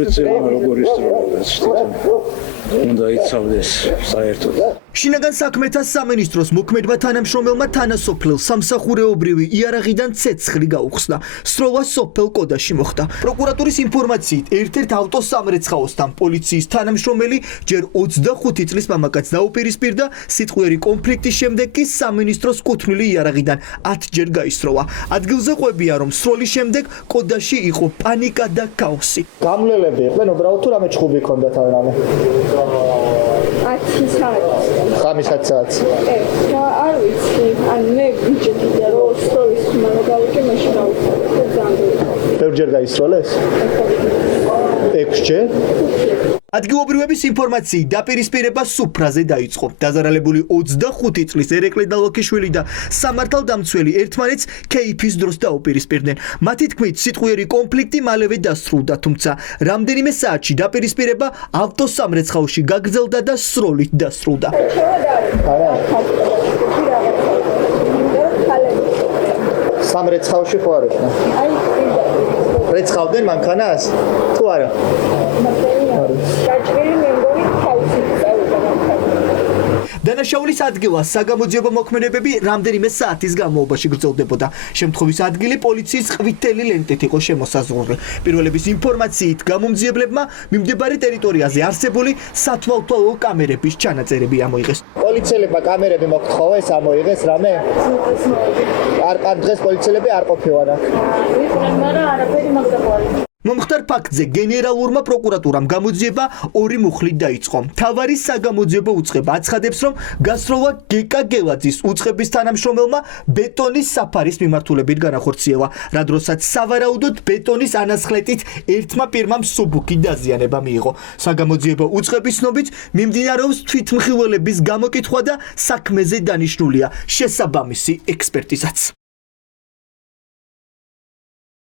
პოლიციამ როგორ ისწავლეს უნდა იცავდეს საერთოდ. შინაგან საქმეთა სამინისტროს მოქმედმა თანამშრომელმა თანასოფლელ სამსახურეობრივი იარაღიდან ცეცხლი გაუხსნა. სროლა სოფელ კოდაში მოხდა. პროკურატურის ინფორმაციით, ერთ-ერთ ავტოსამრეცხაოსთან პოლიციის თანამშრომელი ჯერ 25 წლის მამაკაცს დაუპირისპირდა, სიტყვიერი კონფლიქტის შემდეგ კი სამინისტროს კუთვნილი იარაღიდან 10 ჯერ გაისროლა. ადგილზე ყვებია, რომ სროლის შემდეგ კოდაში იყო პანიკა და ქაოსი. გამლელები იყვნენ, უბრალოდ თუ რამე ჩხუბი ჰქონდათ ან რამე. 10 საათი. ხამის 10 საათი. არ ვიცი, ან მე ვიჭერდა რომ სროლის ხმარა გავუჭე, მაშინ გავუწევ ძალიან. ბევრჯერ გაისროლეს? 6 ჯერ? ადგილობრივების ინფორმაციით დაპირისპირება სუფრაზე დაიწყო. დაზარალებული 25 წლის ერეკლე დალოქიშვილი და სამართალდამცველი ერთმანეთს ქეიფის დროს დაუპირისპირდნენ. მათი თქმით, სიტყვიერი კონფლიქტი მალევე დასრულდა, თუმცა რამდენიმე საათში დაპირისპირება ავტოსამრეცხაოში გაგრძელდა და სროლით დასრულდა. სამრეცხავში ხო არ იქნა? რეცხავდნენ მანქანას? თუ არა? დანაშაულის ადგილას საგამოძიებო მოქმედებები რამდენიმე საათის განმავლობაში გრძელდებოდა. შემთხვევის ადგილი პოლიციის ყვითელი ლენტით იყო შემოსაზღვრული. პირველების ინფორმაციით გამომძიებლებმა მიმდებარე ტერიტორიაზე არსებული სათვალთვალო კამერების ჩანაწერები ამოიღეს. პოლიციელებმა კამერები მოგთხოვა, ეს ამოიღეს რამე? არ დღეს პოლიციელები არ ყოფილან აქ. მაგრამ არაფერი მაგდაყარი. მომხდარ ფაქტზე გენერალურმა პროკურატურამ გამოძიება 2 მუხლით დაიწყო. მთავარი საგამოძიებო უწყება აცხადებს, რომ გასროლა გეკა გელაძის უწყების თანამშრომელმა ბეტონის საფარის მიმართულებით განახორციელა, რა დროსაც სავარაუდოდ ბეტონის ანასხლეტით ერთმა პირმამ მსუბუქი დაზიანება მიიღო. საგამოძიებო უწყების ცნობით მიმდინარეობს თვითმხილველების გამოკითხვა და საქმეზე დანიშნულია შესაბამისი ექსპერტიზაც.